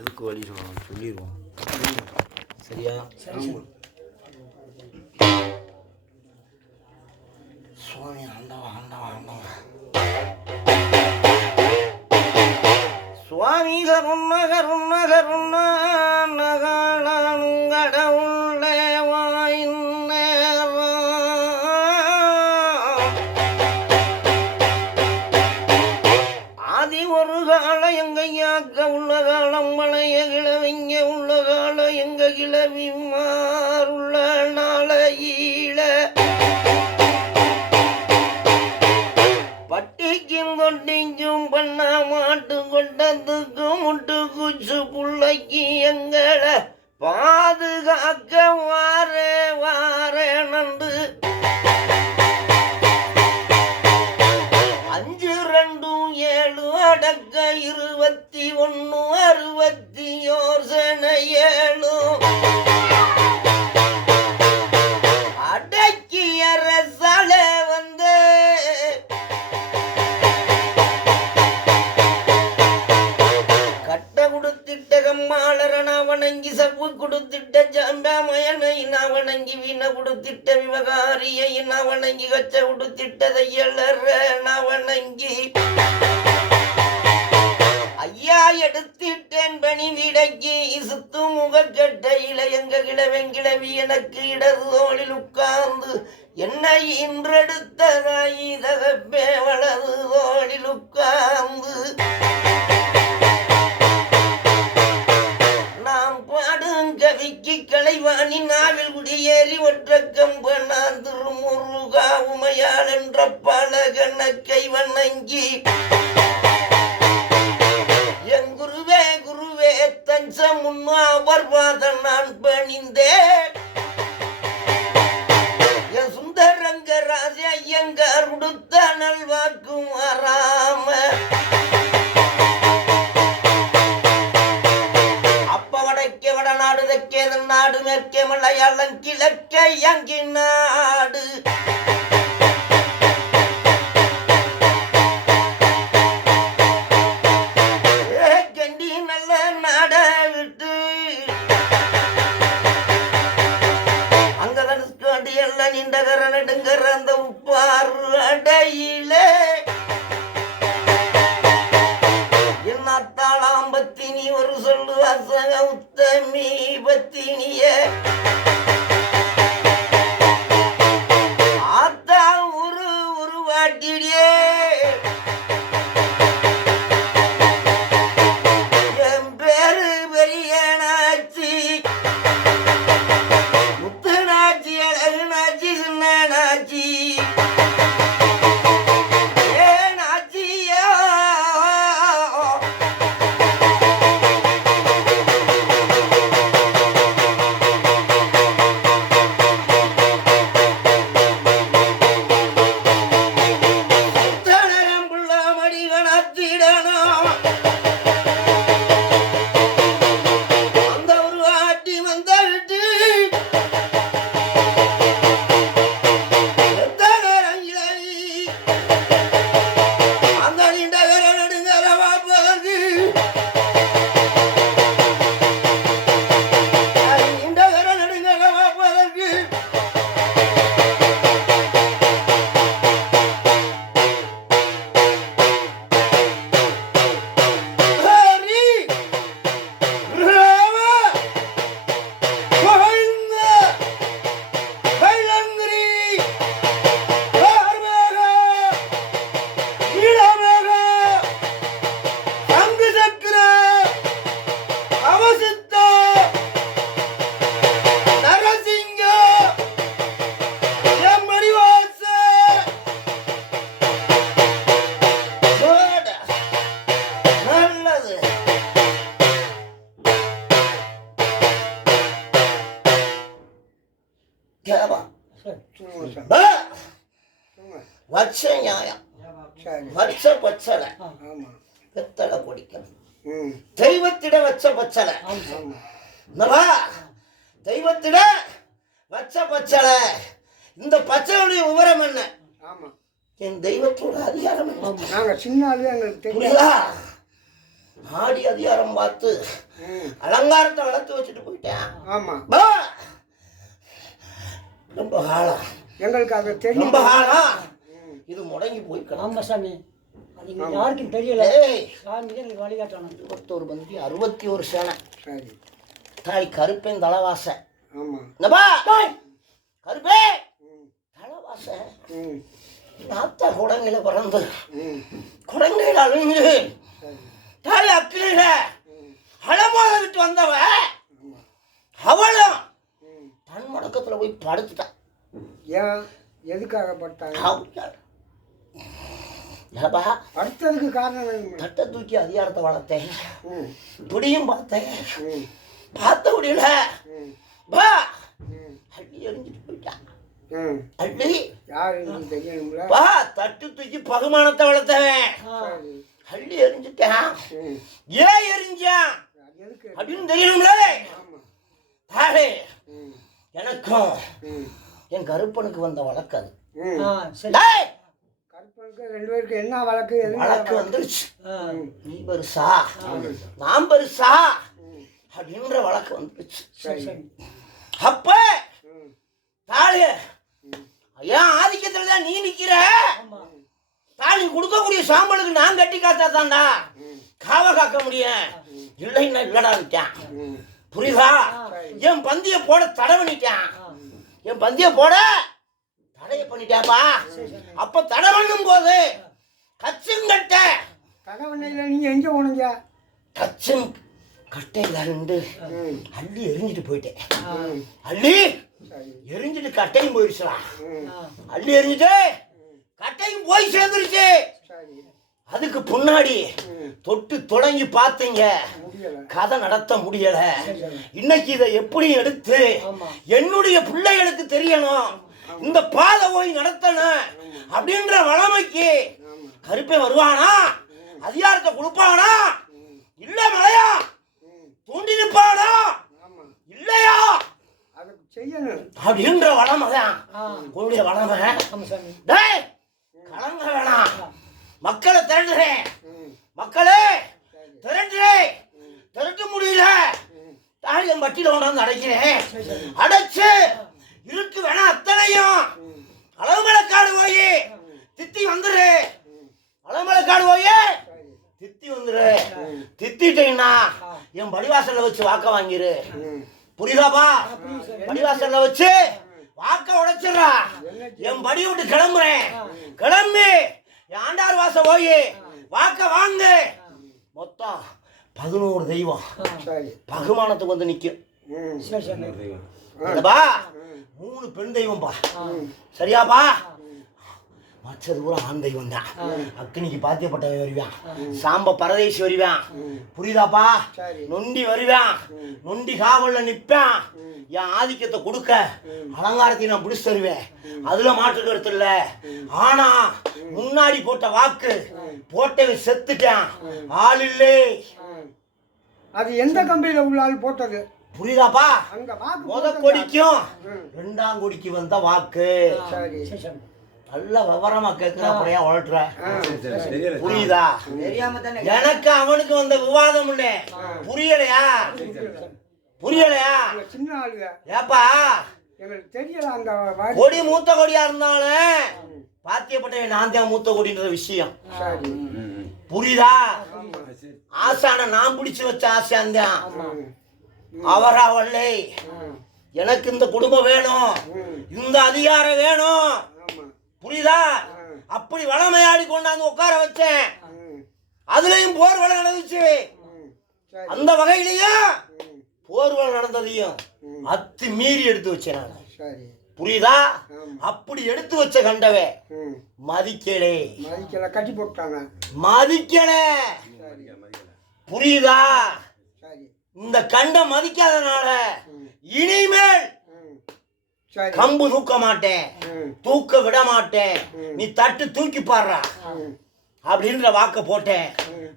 அதுக்கு வழி சொல்லிடுவோம். சரியா? சுவாமி ஆண்டவா ஆண்டவா ஆண்டவா சுவாமி கருண கருண கருண நகடவுள்ளே ஆதி ஒரு கால எங்கையாக்க உள்ள காலம் மலைய கிழவிங்க உள்ள கால எங்க கிழவி மாறுள்ள நாளையில பட்டிக்கும் கொட்டிக்கும் பண்ண மாட்டு கொண்டதுக்கும் முட்டு குச்சு புள்ளைக்கு எங்களை பாதுகாக்க வாரே வாரே நண்டு 5 2 7 அடக்க 21 61 7 அடக்கி அரசால வந்து கட்ட கொடுத்திட்ட கம்மாளரனா வணங்கி சப்பு கொடுத்திட்ட ஜாம்பாமயனை நான் வணங்கி வீண கொடுத்திட்ட விவகாரியை நான் வணங்கி கச்ச கொடுத்திட்ட தையலர நான் வணங்கி ஐயா எடுத்திட்டேன் பணி விடக்கி சுத்து முகக்கட்டையில எங்க கிழவெங்கிழவி எனக்கு இடது தோளில் உட்கார்ந்து என்னை இன்றெடுத்ததாயி தகப்பே வலது தோளில் உட்கார்ந்து நாம் பாடும் கவிக்கு கலைவாணி நாவில் குடியேறி ஒற்ற கம்பனான் திருமுருகா உமையாள் என்ற பல கணக்கை வணங்கி அவர் பாத நான் பணிந்தேன் என் சுந்தரங்க ராஜ ஐயங்கார் உடுத்த நல்வாக்கு மாறாம அப்ப வடக்கே வடநாடு தெற்கே நாடு மேற்கே மலையாளம் கிழக்கே அங்கி நாடு நீண்டகர நெடுங்கர அந்த உப்பாறு அடையில என்னத்தாளாம் பத்தினி ஒரு சொல்லு அசக உத்தமி பத்தினிய ஆத்தா உருவாட்டிடியே என் பேரு பெரியனாச்சி முத்துனாச்சி அழகுனாச்சி சின்னனாச்சி வச்ச நியாயம் வச்ச பச்சலை பித்தளை குடிக்கணும் தெய்வத்திட வச்ச பச்சலை தெய்வத்திட வச்ச பச்சலை இந்த பச்சையுடைய விவரம் என்ன என் தெய்வத்தோட அதிகாரம் என்ன நாங்க சின்ன ஆளு எங்களுக்கு தெரியுதா ஆடி அதிகாரம் பார்த்து அலங்காரத்தை வளர்த்து வச்சுட்டு போயிட்டேன். ஆமா ரொம்ப காலம் எங்களுக்கு அது தெரியும். ரொம்ப காலம் இது முடங்கி போய்க்கலாம். ஆமா சாமி, அது யாருக்கும் தெரியல. சாமி தான் எனக்கு வழிகாட்டணும். 21 பந்தி 61 சேனை. சரி தாய் கருப்பேன் தலைவாசை. ஆமா என்னப்பா கருப்பே தலைவாசை. நாத்தா குடங்கையில பிறந்து குடங்கையில அழிஞ்சு தாய் அக்கில அலமோத விட்டு வந்தவ அவளும் தன் மடக்கத்துல போய் படுத்துட்டான். ஏன் எதுக்காக படுத்தாங்க? அடுத்ததுக்கு காரணம் தட்டை தூக்கி அதிகாரத்தை வளர்த்தேன், துடியும் பார்த்தேன், பார்த்த முடியல அள்ளி எரிஞ்சிட்டு போயிட்டான். அள்ளி யாரு தெரியணும்ல. தட்டு தூக்கி பகுமானத்தை வளர்த்தவன் அள்ளி எரிஞ்சுட்டான். ஏன் எரிஞ்சான் அப்படின்னு தெரியணும்ல. தாரே எனக்கும் என் கருப்பனுக்கு வந்த வழக்கு அது. கருப்பனுக்கு 2 பேருக்கு என்ன வழக்கு? வழக்கு வந்துருச்சு. நீ பெருசா நான் பெருசா அப்படின்ற வழக்கு வந்துருச்சு. அப்ப தாலி ஏன் ஆதிக்கத்துல தான் நீ நிக்கிற? தாலி கொடுக்கக்கூடிய சாம்பலுக்கு நான் கட்டி காத்தா தான்டா காவ காக்க முடியும். இல்லைன்னா இல்லடான்ட்டான். புரியுதா? என் பந்திய போட தடை பண்ணிட்டான். என் பந்திய போட தடைய பண்ணிட்டாப்பா. அப்ப தடை பண்ணும் போது கச்சுங்கட்ட தடவண்ணையில நீங்க எங்க போனீங்க? கச்சும் கட்டையில இருந்து அள்ளி எரிஞ்சிட்டு போயிட்டேன். அள்ளி எரிஞ்சிட்டு கட்டையும் போயிடுச்சுலாம். அள்ளி எரிஞ்சிட்டு கட்டையும் போய் சேர்ந்துருச்சு. அதுக்கு முன்னாடி தொட்டு தொடங்கி பார்த்தீங்க, கதை நடத்த முடியல. இன்னைக்கு இதை எப்படி எடுத்து என்னுடைய பிள்ளைகளுக்கு தெரியணும், இந்த பாதை போய் நடத்தணும் அப்படின்ற வளமைக்கு கருப்பே வருவானா? அதிகாரத்தை கொடுப்பானா? இல்ல மலையா தூண்டி நிற்பானா? இல்லையா அப்படின்ற வளமை தான் உன்னுடைய வளமை. கலங்க வேணாம். மக்களை திரட்டுறேன், மக்களே திரட்டுறேன். திரட்ட முடியல தாழியம் பட்டியில கொண்டாந்து அடைக்கிறேன். அடைச்சு இருக்கு வேணா அத்தனையும் அளவுமலைக்காடு போய் தித்தி வந்துரு. அளவுமலைக்காடு போய் தித்தி வந்துரு. தித்திட்டீங்கன்னா என் படிவாசல்ல வச்சு வாக்க வாங்கிரு. புரியுதாப்பா? படிவாசல்ல வச்சு வாக்க உடைச்சிடறா. என் படியை விட்டு கிளம்புறேன். கிளம்பி என் ஆண்டார் வாச போய் வாக்க வாங்கு. மொத்தம் 11 தெய்வம் பகுமானத்துக்கு வந்து நிக்கும். 3 பெண் தெய்வம்பா. சரியாப்பா? மற்றது கூட ஆண் தெய்வம் தான். அக்னிக்கு பாத்தியப்பட்டவன் வருவான், சாம்ப பரதேசி வருவான். புரியுதாப்பா? நொண்டி வருவான், நொண்டி காவல்ல நிற்பான். என் ஆதிக்கத்தை கொடுக்க அலங்காரத்தை நான் பிடிச்சு தருவேன், அதுல மாற்று கருத்து இல்ல. ஆனா முன்னாடி போட்ட வாக்கு போட்டவன் செத்துட்டான், ஆள் இல்லை. அது எந்த கம்பெனியில உள்ள ஆள் போட்டது? புரியுதாப்பா? முத கொடிக்கும் 2ஆம் கொடிக்கு வந்த வாக்கு. நல்ல விவரமா கேட்கிற அப்படியே உழட்டுற. புரியுதா? எனக்கு அவனுக்கு வந்த விவாதம் இல்ல. புரியலையா? புரியலையா? சின்ன ஆளுங்க ஏப்பா தெரியல. அந்த கொடி மூத்த கொடியா இருந்தாலும் பாத்தியப்பட்ட நான் தான் மூத்த கொடின்ற விஷயம் புரியுதா? ஆசான நான் பிடிச்சு வச்ச ஆசான் தான் அவரா வல்லை. எனக்கு இந்த குடும்பம் வேணும், இந்த அதிகாரம் வேணும். புரியுதா? அப்படி வளமையாடி கொண்டாந்து உட்கார வச்சேன். அதுலயும் போர் வளம் நடந்துச்சு. அந்த வகையிலையும் போர் வளம் நடந்ததையும் அத்து மீறி எடுத்து வச்சேன் நான். புரியுதா? அப்படி எடுத்து வச்ச கண்டவே மதிக்கலே, கட்டி போட்டாங்க. மதிக்கல. புரியுதா? இந்த கண்ட மதிக்காதனால இனிமேல் கம்பு தூக்க மாட்டேன், தூக்க விட மாட்டேன். நீ தட்டு தூக்கி பாடுறா அப்படின்ற வாக்க போட்டேன்.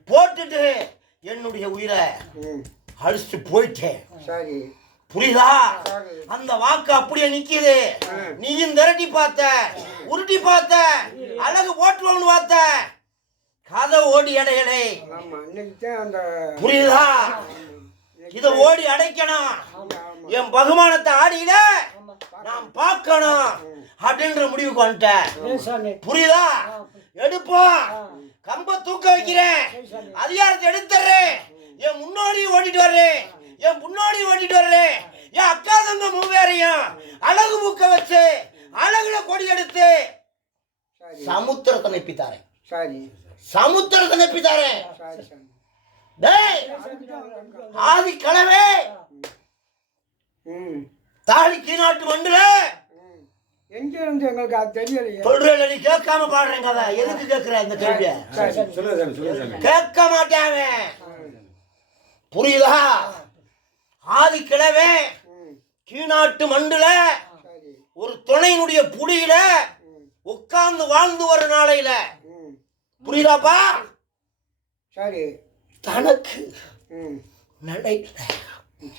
போட்டுட்டு என்னுடைய உயிரை அழிச்சு போயிட்டேன். புரியுதா? அந்த வாக்கு அப்படியே நிக்குது. நீயும் திரட்டி பார்த்த, உருட்டி பார்த்த, அழகு போட்டுவோம்னு பார்த்த, கதை ஓடி அடையலை. ஆமா இன்னைக்கு தான் அந்த புரியுதா? இத ஓடி அடைக்கணும். என் பகுமானத்தை ஆடியில நான் பார்க்கணும் அப்படின்ற முடிவுக்கு வந்துட்டேன். ஏன் சாமி புரியுதா? எடுப்போம். கம்ப தூக்க வைக்கிறேன். அதிகாரத்தை எடுத்துறேன். என் முன்னோடி ஓடிட்டு வர்றேன். என் முன்னோடி ஓடிட்டு வர்றேன். என் அக்கா தங்க மூவேரையும் அழகு பூக்க வச்சு அழகுல கொடி எடுத்து சரி சமுத்திரத்தை நெப்பித்தாரேன். சரி சமுத்திரத்தை நெப்பித்தாரேன். சரி சரி டேய் ஆதி கலவே ம் தாலி கீநாட்டு மண்டுல எங்க இருந்து எங்களுக்கு அது தெரியலையே. சொல்றேன், நீ கேட்காம பாடுறேன் கதை. எதுக்கு கேட்கிற இந்த கேள்விய? கேட்க மாட்டாவே. புரியுதா? ஆதி கிழவே கீநாட்டு மண்டுல சரி ஒரு துணையினுடைய புடியில உட்கார்ந்து வாழ்ந்து வர நாளையில புரியுதாப்பா? சரி தனக்கு ம் நடையில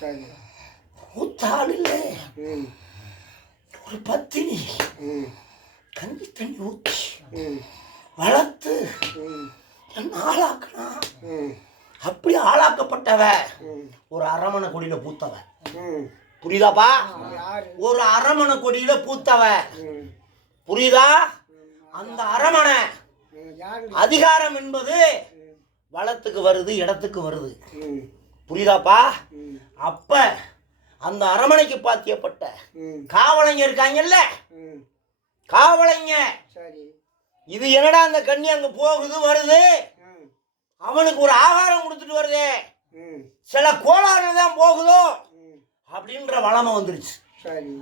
சரி மூத்தாள் இல்லை. ம் ஒரு பத்தினி ம் கஞ்சி தண்ணி ஊற்றி ம் வளர்த்து ம் என்ன ஆளாக்குனா. ம் அப்படி ஆளாக்கப்பட்டவ ம் ஒரு அரமணை கொடியில பூத்தவ. ம் புரியுதாப்பா? யாரு ஒரு அரமணை கொடியில பூத்தவ. ம் புரியுதா? அந்த அரமணை யாரு அதிகாரம் என்பது வளத்துக்கு வருது, இடத்துக்கு வருது. ம் புரியுதாப்பா? ம் அப்ப அந்த அரமனைக்கு பாத்தியப்பட்ட ம் காவலைங்க இருக்காங்கல்ல, ம் காவலைங்க. சரி இது என்னடா அந்த கண்ணி அங்க போகுது வருது, ம் அவனுக்கு ஒரு ஆகாரம் கொடுத்துட்டு வருது, ம் சில கோளாறு தான் போகுதோ ம் அப்படின்ற வளமை வந்துருச்சு. சரி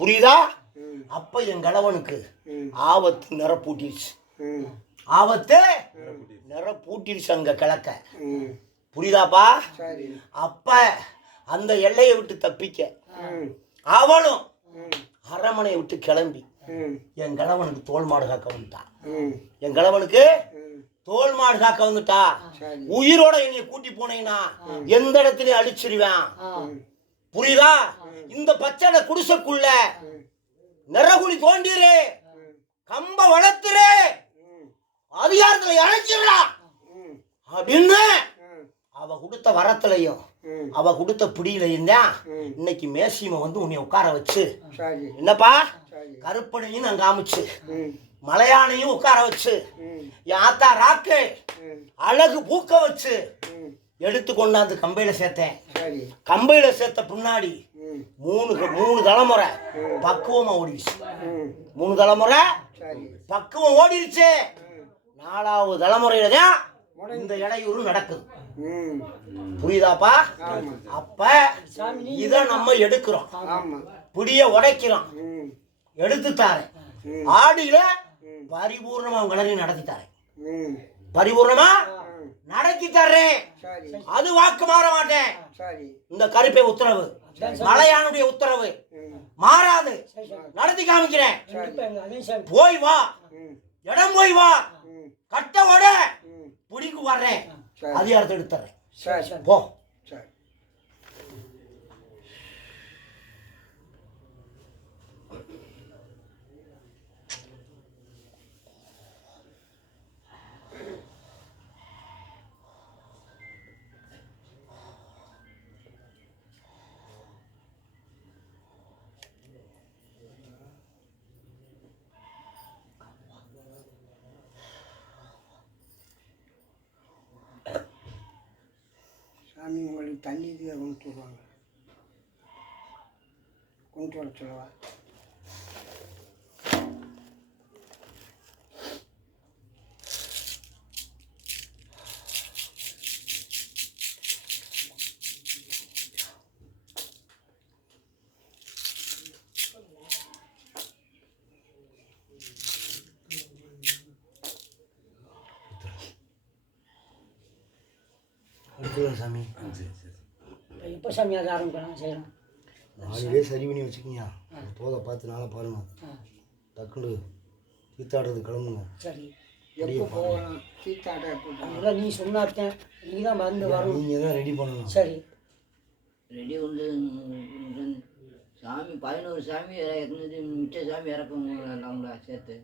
புரியுதா? ம் அப்ப என் கணவனுக்கு ம் ஆபத்து நிறப்பூட்டிருச்சு. ம் ஆபத்து நிறப்பூட்டிருச்சு அங்க கிழக்க. ம் புரியுதாப்பா? சரி அப்ப அந்த எல்லையை விட்டு தப்பிக்க ம் அவளும் ம் அரமனையை விட்டு கிளம்பி ம் என் கணவனுக்கு தோல் மாடு காக்க வந்துட்டா. ம் என் கணவனுக்கு ம் தோல் மாடு காக்க வந்துட்டா. சரி உயிரோட என்னை கூட்டி போனீங்கன்னா எந்த இடத்துலயும் அடிச்சிருவேன். ம் புரியுதா? இந்த பச்சை குடிசைக்குள்ள நிறகுழி தோண்டிரு, கம்ப வளர்த்துரு, ம் அதிகாரத்துல இறக்கிடா ம் அப்படின்னு ம் அவ கொடுத்த வரத்துலையும் ம் அவ கொடுத்த பிடியிலையும் தான் ம் இன்னைக்கு மேசியமை வந்து உன்னை உட்கார வச்சு சரி என்னப்பா சரி கருப்பனையும் நான் காமிச்சு ம் மலையானையும் உட்கார வச்சு ம் என் ஆத்தா ராக்கு ம் அழகு பூக்க வச்சு ம் எடுத்து கொண்டாந்து கம்பையில சேர்த்தேன். சரி கம்பையில சேர்த்த பின்னாடி ம் மூணு தலைமுறை பக்குவமா ஓடிடுச்சு. ம் 3 தலைமுறை சரி பக்குவம் ஓடிடுச்சு. ம் 4வது தலைமுறையில தான் இந்த இடையூறு நடக்குது. ம் புரியுதாப்பா? ஆமா அப்ப இத நம்ம எடுக்கிறோம், ஆமா புடிய உடைக்கிறோம், ம் எடுத்து தாரேன். ம் ஆடியில ம் பரிபூர்ணமா அவங்க எல்லாரையும் நடத்தி தாரேன். ம் பரிபூர்ணமா ம் நடத்தி தர்றேன். சரி அது வாக்கு மாற மாட்டேன். சரி இந்த கருப்பை உத்தரவு, மலையானுடைய உத்தரவு ம் மாறாது. நடத்தி காமிக்கிறேன். கண்டிப்பா எங்க அதே சாமி போய் வா, ம் இடம் போய் வா, ம் கட்ட ஓட ம் புடிக்கு வர்றேன், சரி அதிகாரத்தை எடுத்துறேன். சரி போ. சரி சாமி உங்களுக்கு தண்ணி இதுவே கொண்டு வருவாங்க, கொண்டு வர சொல்லவா? எடுத்துக்கலாம் சாமி. எப்போ சாமி அதை ஆரம்பிக்கலாம் செய்யலாம்? 4 டே சரி பண்ணி வச்சுக்கிங்க. போதை பார்த்து நாளை பாருங்க. டக்குனு தீத்தாடுறது கிளம்புங்க. சரி எப்போ போகலாம்? சீத்தாட்ட எப்போ போகலாம்? அதெல்லாம் நீ சொன்னாத்தேன், நீ தான் வந்து வரணும். நீங்கள் தான் ரெடி பண்ணணும். சரி ரெடி வந்து சாமி 11 சாமி இறக்குனது, மிச்ச சாமி இறக்குங்களா சேர்த்து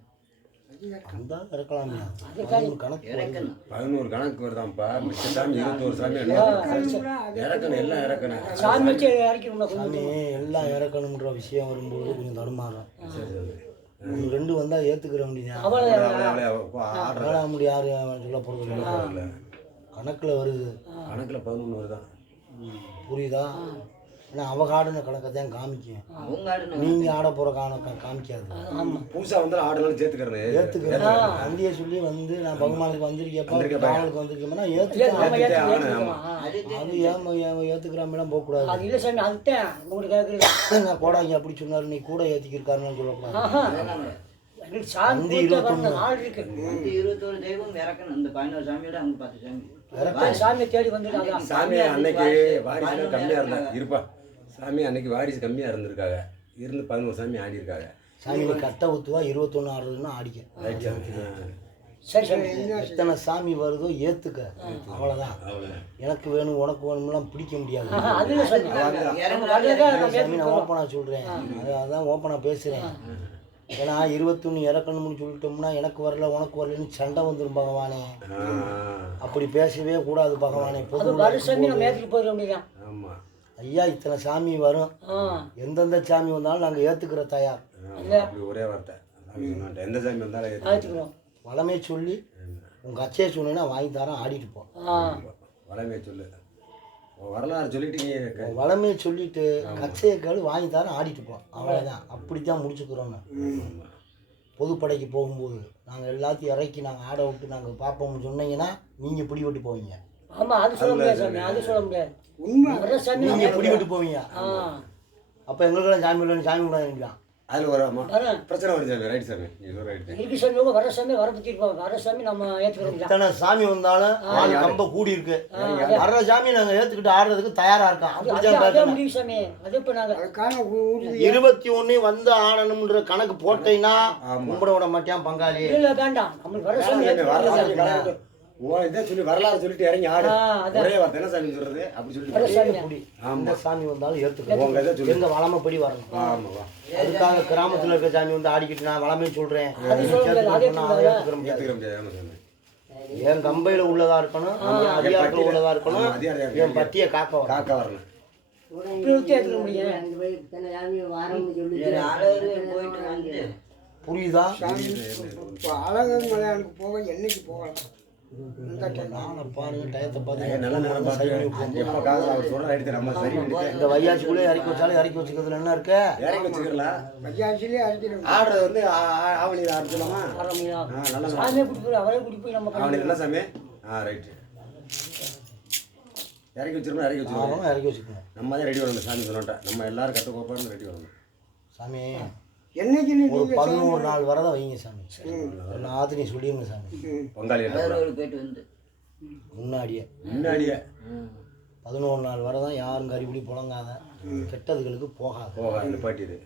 அந்த இறக்கலாமே 11 கணக்கு வருது. 11 கணக்கு வருதாம்ப்பா. மிச்ச சாமி 21 சாமி இறக்கணும், எல்லாம் இறக்கணும். சாமி வச்சு இறக்கணும்ல சாமி எல்லாம் இறக்கணுன்ற விஷயம் வரும்போது கொஞ்சம் தடுமாறும். ரெண்டு வந்தா ஏத்துக்கிற முடியும். ஆட முடியும், யாரு சொல்ல போறது இல்லை. கணக்குல வருது, கணக்குல 11 வருதான். புரியுதா? ஏன்னா அவங்க ஆடுன கணக்கை தான் காமிக்கும், நீங்க ஆட போற கணக்கை காமிக்காது. புதுசா வந்து ஆடுனாலும் சேர்த்துக்கிறேன், ஏத்துக்கிறேன். வண்டியை சொல்லி வந்து நான் பகுமானுக்கு வந்திருக்கேன், பாவலுக்கு வந்திருக்கேன்னா ஏத்துக்கிறேன். அது ஏத்துக்கிறாமலாம் போகக்கூடாது. அது இல்லை சாமி, அதுதான் உங்களுக்கு நான் கோடாங்க அப்படி சொன்னாரு, நீ கூட ஏத்திக்கிருக்காருன்னு சொல்லக்கூடாது. சாமி 21 தெய்வம் இறக்கணும். இந்த 11 சாமியோட அங்க 10 சாமி சாமியை தேடி வந்துருக்காங்க. சாமி அன்னைக்கு வாரிசு கம்மியா இருந்தா இருப்பா. சாமி அன்னைக்கு வாரிசு கம்மியா இருந்திருக்காங்க, இருந்து 11 சாமி ஆடி இருக்காங்க. சாமி நீ கட்ட ஊத்துவா 21 ஆடுறதுன்னா ஆடிக்க. சரி சரி, எத்தனை சாமி வருதோ ஏத்துக்க, அவ்வளவுதான். எனக்கு வேணும் உனக்கு வேணும்லாம் பிடிக்க முடியாது. சாமி நான் ஓப்பனா சொல்றேன், அதான் ஓப்பனா பேசுறேன். ஏன்னா 21 இறக்கணும்னு சொல்லிட்டோம்னா எனக்கு வரல உனக்கு வரலன்னு சண்டை வந்துடும் பகவானே. அப்படி பேசவே கூடாது பகவானே. ஐயா இத்தனை சாமி வரும், எந்தெந்த சாமி வந்தாலும் நாங்க ஏத்துக்கிற தயார். ஒரே வார்த்தை எந்த சாமி வந்தாலும் வளமே சொல்லி உங்க அச்சையை சொன்னீங்கன்னா வாங்கி தரேன், ஆடிட்டு போ. வளமே சொல்லு, வரலாறு சொல்லிட்டு வளமே சொல்லிட்டு கச்சையை கேளு, வாங்கி தரேன், ஆடிட்டு போ. அவ்வளோதான். அப்படித்தான் முடிச்சுக்கிறோன்னு. பொதுப்படைக்கு போகும்போது நாங்கள் எல்லாத்தையும் இறக்கி நாங்கள் ஆட விட்டு நாங்கள் பார்ப்போம்னு சொன்னீங்கன்னா நீங்கள் பிடி விட்டு போவீங்க. ஆமாம், அது சொல்ல முடியாது சாமி, அது சொல்ல முடியாது. நீங்கள் பிடி விட்டு போவீங்க. அப்போ எங்களுக்கெல்லாம் சாமி இல்லைன்னு சாமி விடாதீங்களா? அதில் ஒரு பிரச்சனை வருது சாமி. ரைட் சாமி, இருக்கு சாமி. வர சாமி வர பற்றி இருப்பாங்க, வர சாமி நம்ம ஏற்றுக்கிறோம். இத்தனை சாமி வந்தாலும் ரொம்ப கூடி இருக்கு, வர்ற சாமி நாங்கள் ஏற்றுக்கிட்டு ஆடுறதுக்கு தயாராக இருக்கோம். முடியும் சாமி. அது இப்போ நாங்கள் 21 வந்து ஆடணும்ன்ற கணக்கு போட்டீங்கன்னா கும்பிட விட மாட்டேன் பங்காளி. இல்லை வேண்டாம், நம்மளுக்கு வர சாமி சொல்லி வரலாறு சொல்லிட்டு இறங்கி ஆடு. ஒரே வார்த்தை என்ன சாமி சொல்றது அப்படி சொல்லி அந்த சாமி வந்தாலும் ஏற்றுக்கணும். எங்க வளமைப்படி வரணும். அதுக்காக கிராமத்துல இருக்க சாமி வந்து ஆடிக்கிட்டு நான் வளமே சொல்றேன் என் கம்பையில உள்ளதா இருக்கணும், அதிகாரத்துல உள்ளதா இருக்கணும், என் பட்டிய காக்க வரணும். புரியுதா? அழகர் மலையாளுக்கு போக என்னைக்கு போகலாம்? இந்த வையாச்சிக்குள்ளே இறக்கி வச்சாலும் இறக்கி வச்சுக்கிறதுல என்ன இருக்கு? இறக்கி வச்சுக்கலாம். வையாச்சிலே இறக்கிடும். ஆடுறது வந்து ஆவணி ஆடுச்சலாமா? ஆவணி நல்லா சாமி. ரைட்டு. இறக்கி வச்சிருக்கோம், இறக்கி வச்சுருக்கோம், இறக்கி வச்சுக்கோங்க. நம்ம தான் ரெடி வரணும் சாமி சொன்னோட்டா. நம்ம எல்லாரும் கற்று கோப்பான்னு ரெடி வரணும் சாமி. என்னைக்கு ஒரு 11 நாள் வரதான் வைங்க சாமி. ஆத்து நீ சொல்லிடுங்க சாமி. பொங்காலி போயிட்டு வந்து முன்னாடியே 11 நாள் வரதான் யாரும் கறிபிடி புழங்காத, கெட்டதுகளுக்கு போகாது. பாட்டிது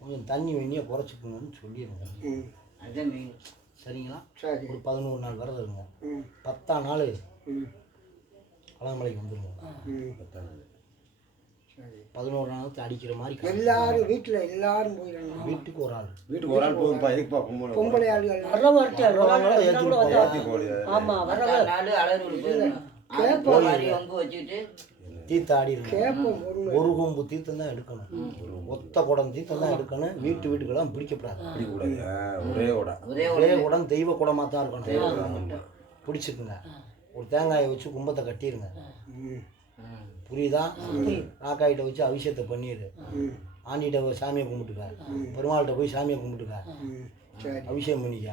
கொஞ்சம் தண்ணி வெண்ணியை குறைச்சிக்கணும்னு சொல்லிடுங்க. சரிங்களா? ஒரு 11 நாள் வரது இருங்க. 10ஆம் நாள் அழகமலைக்கு வந்துடுங்க. 11 நாள் அடிக்கிற மாதிரி எல்லாரும் வீட்டுல எல்லாரும் போயிடணும். வீட்டுக்கு ஒரு ஆள் போகும்பா. எதுக்குப்பா பொம்பளை ஆளுகள் தீர்த்த ஆடிடுங்க. ஒரு கொம்பு தீர்த்தம் தான் எடுக்கணும், ஒத்த குடம் தீர்த்தம் தான் எடுக்கணும். வீட்டுக்கெல்லாம் பிடிக்கப்படாது. ஒரே குடம் தெய்வ குடமாக தான் இருக்கணும். பிடிச்சிக்குங்க. ஒரு தேங்காயை வச்சு கும்பத்தை கட்டிடுங்க. புரியுதா? ராக்காயிட்ட வச்சு அபிஷேகத்தை பண்ணிடு. ஆண்டிகிட்ட சாமியை கும்பிட்டுக்க, பெருமாள்கிட்ட போய் சாமியை கும்பிட்டுக்க, அபிஷேகம் பண்ணிக்க.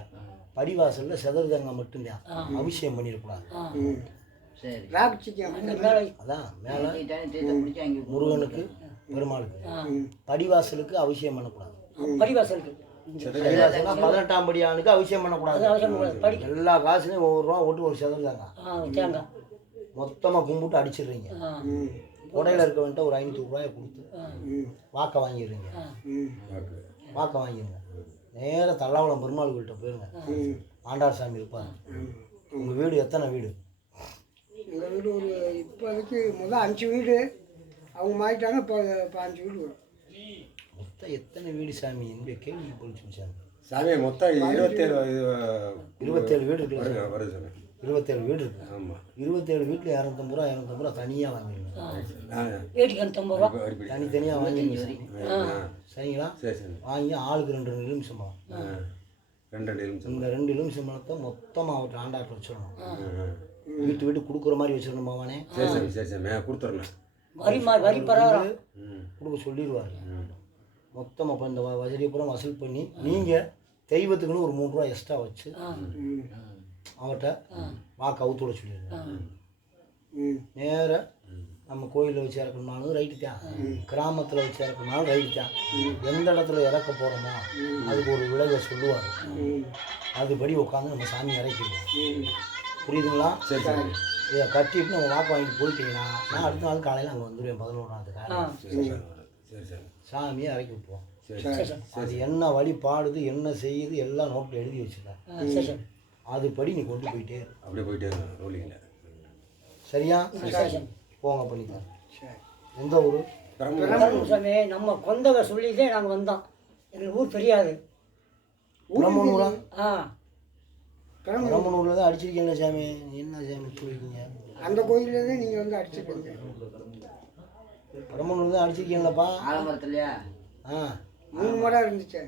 படிவாசலில் செதறு தேங்காய் மட்டும்தான், அபிஷேகம் பண்ணிடக்கூடாது. அதான் மேலே முருகனுக்கு பெருமாளுக்கு. படிவாசலுக்கு அபிஷேகம் பண்ணக்கூடாது. படிவாசலுக்கு 18ஆம் படியானுக்கு அபிஷேகம் பண்ணக்கூடாது. எல்லா காசுலையும் ஒவ்வொரு ரூபா ஓட்டு ஒரு செதறு தேங்காய் மொத்தமாக கும்பிட்டு அடிச்சிடுறீங்க. உடையில இருக்க வேண்டிய ஒரு 500 ரூபாயை கொடுத்து வாக்க வாங்கிடுறீங்க. வாக்க வாங்கிடுங்க. நேராக தல்லாவளம் பெருமாள் வீட்டை போயிருங்க. ஆண்டார் சாமி இருப்பார். உங்கள் வீடு எத்தனை வீடு? எங்கள் வீடு ஒரு இப்போதைக்கு முதல் 5 வீடு, அவங்க மாறிட்டாங்க. இப்போ 5 வீடு வரும். மொத்தம் எத்தனை வீடு சாமி? என்னுடைய கேள்வி போச்சு சாமி. சாமி மொத்தம் 27 27 வீடு இருக்குல்ல வருது சாமி? வருது சாமி. 27 வீடு இருக்கு. ஆமாம். 27 வீட்டில் 250 ரூபா தனியாக வாங்கிடுங்க. ஏடிக்கு 50 ரூபா தனித்தனியாக வாங்கிடுங்க சாமி. சரிங்களா? சரி சரி. வாங்கி ஆளுக்கு 2 நிமிஷம் சம்பளம். 2 நிமிஷம். இந்த 2 நிமிஷம் சம்பளத்தை மொத்தமாக அவர்கிட்ட ஆண்டாட்டு வச்சிடணும். வீட்டு கொடுக்குற மாதிரி வச்சிடணும் மாவானே. சரி சரி சரி சரி கொடுத்துட்றேன். வரி பரவாயில்ல கொடுக்க சொல்லிடுவார். மொத்தமாக இப்போ இந்த வசதியப்புறம் வசூல் பண்ணி நீங்கள் தெய்வத்துக்குன்னு ஒரு 3 ரூபா எக்ஸ்ட்ரா வச்சு அவர்கிட்ட வாக்கு அவுத்து விட சொல்லிடுங்க. நேராக நம்ம கோயிலில் வச்சு இறக்கணும்னாலும் ரைட்டு தான், கிராமத்தில் வச்சு இறக்கணும்னாலும் ரைட்டு தான். எந்த இடத்துல இறக்க போகிறோமோ அதுக்கு ஒரு விளைவை சொல்லுவார். அதுபடி உட்காந்து நம்ம சாமி இறக்கிடுவோம். புரியுதுங்களா? சரி சரி. இதை கட்டிட்டு நம்ம வாக்கு வாங்கிட்டு போயிட்டீங்கன்னா நான் அடுத்த நாள் காலையில் அங்கே வந்துடுவேன். 11ஆவது காலையில் சரி சரி. சாமியை இறக்கி விட்டுருவோம். சரி. அது என்ன வழி பாடுது என்ன செய்யுது எல்லாம் நோட்டில் எழுதி வச்சுருக்கேன். அதுபடி நீ கொண்டு போயிட்டே இரு. அப்படியே போயிட்டே இருக்கேன் ரோலிங்கில். சரியா? போங்க பண்ணிக்கலாம். எந்த ஊர்? சாமி நம்ம கொந்தவை சொல்லிட்டே நாங்கள் வந்தோம். எங்களுக்கு ஊர் தெரியாது. பிரம்மனூரா? பெரம்பலூர் பிரம்மனூரில் தான் அடிச்சிருக்கீங்களா சாமி? என்ன சாமி சொல்லியிருக்கீங்க? அந்த கோயிலில் தான் நீங்கள் வந்து அடிச்சிருக்கீங்க. பிரம்மனூர் தான் அடிச்சிருக்கீங்களாப்பா? ஆலமரத்துலையா? 3 மடம் இருந்துச்சு.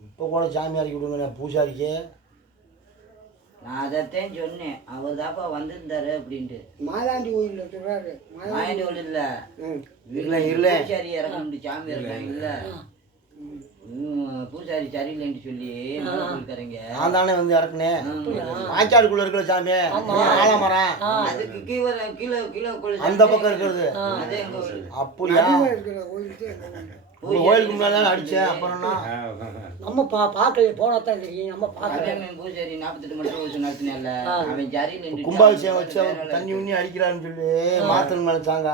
இப்போ கூட சாமி இறக்கி விடுங்க பூசாரிக்கு. நான் அதைத்தான் சொன்னேன். அவர் தாப்பா வந்திருந்தாரு அப்படின்ட்டு. மாதாண்டி கோயிலில் சொல்கிறாரு. மாயாண்டி ஒன்று இல்லை, இல்லை பூசாரி இறக்கணும் சாமி இறக்காங்க இல்லை, பூசாரி சரியில்லைன்னு சொல்லி இருக்காருங்க. நான் தானே வந்து இறக்குனேன். வாய்க்காடுக்குள்ள இருக்கிற சாமி ஆலமரம் அதுக்கு கீழே கீழே கீழே அந்த பக்கம் இருக்கிறது. அதே எங்க ஊரு. அப்படியா? இருக்கிற கோயிலுக்கு கோயிலுக்கு முன்னாடி அடிச்சேன். அப்புறம்னா நம்ம பார்க்கல போனா தான் தெரியும். நம்ம பார்க்கல. அவன் பூசாரி 48 மணி நேரம் நடத்தினால அவன் சரியில்லைன்னு கும்பாபிஷேகம் வச்சு அவர் தண்ணி உண்ணி அடிக்கிறான்னு சொல்லி மாத்தன் நினைச்சாங்க.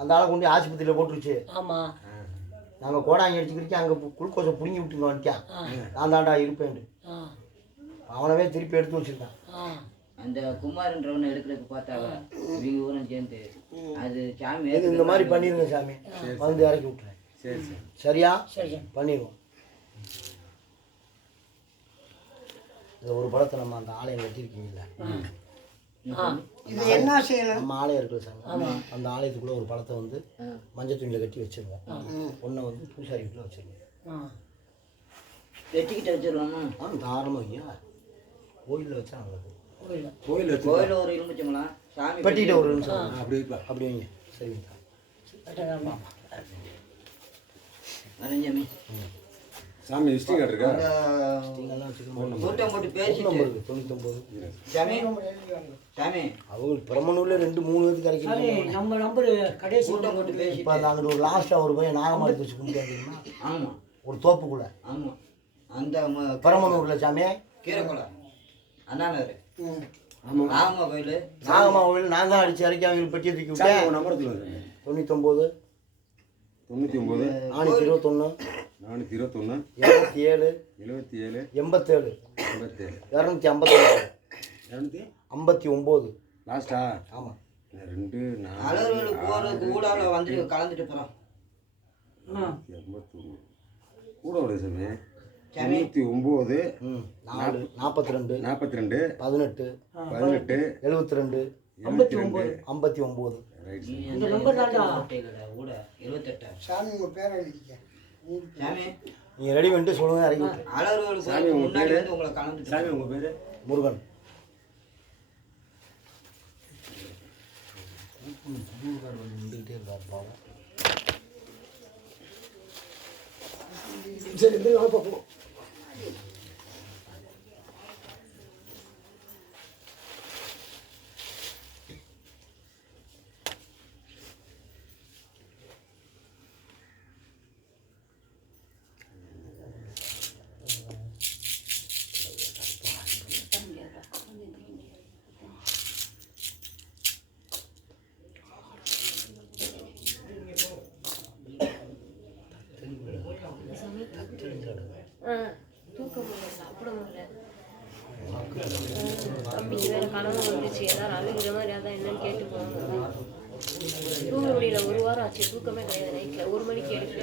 அந்த ஆளை கொண்டு ஆஸ்பத்திரியில் போட்டுருச்சு. ஆமா நாங்கள் கோடாங்கி அடிச்சுக்கிட்டு அங்கே குளுக்கோஸை பிடுங்கி விட்டுங்க வந்துட்டான். நான் தாண்டா இருப்பேன். அவனவே திருப்பி எடுத்து வச்சிருக்கான். அந்த குமாரன்றவனை எடுக்கிறதுக்கு பார்த்தாவ இவங்க ஊரம் சேர்ந்து அது சாமி இந்த மாதிரி பண்ணிடுங்க சாமி. வந்து இறக்கி விட்டுறேன். சரி சரி. சரியா? சரி பண்ணிடுவோம். இந்த ஒரு படத்தை நம்ம அந்த ஆலயம் கட்டியிருக்கீங்கல்ல, இது என்ன செய்யணும்? நம்ம ஆலயம் இருக்குல்ல சாமி, அந்த ஆலயத்துக்குள்ளே ஒரு படத்தை வந்து மஞ்சள் துணியில் கட்டி வச்சிருங்க. ஒன்றை வந்து பூசாரி வீட்டில் வச்சிருங்க. வெட்டிக்கிட்ட வச்சிடலாமா? தாராளமாக ஐயா கோயிலில் வச்சா நல்லது. கோயில் கோயில ஒரு இரும்புச்சோங்களா சாமி பெட்டிக்கிட்ட ஒரு நிமிஷம் அப்படி வைப்பா. அப்படி வைங்க. சரிங்க. அரஞ்சாமி சாமி விசிட்டிங் கார்டு இருக்கா? நீங்கள்லாம் வச்சுக்கணும். கூட்டம் போட்டு பேசிட்டு 99 சாமி சாமி அவங்க பிரம்மனூர்ல 2-3 பேருக்கு கிடைக்கும். நம்ம நம்பர் கடைசி கூட்டம் போட்டு பேசிட்டு இப்போ அந்த அங்கிட்டு ஒரு லாஸ்ட்டாக ஒரு பையன் நாகமாடி வச்சு கும்பிட்டாங்கன்னா ஆமா ஒரு தோப்புக்குள்ள ஆமா அந்த பிரம்மனூர்ல சாமி கீரைக்குளம் அண்ணாநகர் ஆமாம். ராம கோயில் நாகமா கோயில் நான் தான் அடிச்சு இறக்கி அவங்களுக்கு பெட்டியை தூக்கி சாமி விட்டேன். உங்கள் நம்பர் சொல்லுங்கள் சாமி. 99 99 421 421 77 77 87 87 259 259. லாஸ்ட்டா? ஆமாம். 2 4 அலர்வேலுக்கு போகிறதுக்கு ஊடாவில் வந்து கலந்துட்டு போகிறோம் 81 கூட விட சாமி. சாமி 99 4 42 42 18 18 72 59 59. ரைட் நீ சாமி. இந்த நம்பர் தான்டா. ஊட 78 சாமி உங்கள் பேரை எழுதிக்க. சாமி நீங்கள் ரெடி பண்ணிட்டு சொல்லுங்கள் இறக்கி விட்டுறேன். அலர்வேலுக்கு சாமி, போகிறதுக்கு உங்க முன்னாடி பேரு? வந்து உங்களை கலந்துட்டு சாமி உங்கள் பேர்? முருகன். வந்துக்கிட்டே இருக்கார் பாவம். சரி இந்த பார்ப்போம். தூக்க முடியல, சாப்பிட முடியல. தம்பிக்கு வேற கனவு வந்துச்சு, எல்லாரும் அழுகிற மாதிரி, அதான் என்னன்னு கேட்டு போவாங்க. தூங்க முடியல, 1 வாரம் ஆச்சு, தூக்கமே கிடையாது. நைட்ல 1 மணிக்கு எழுப்பி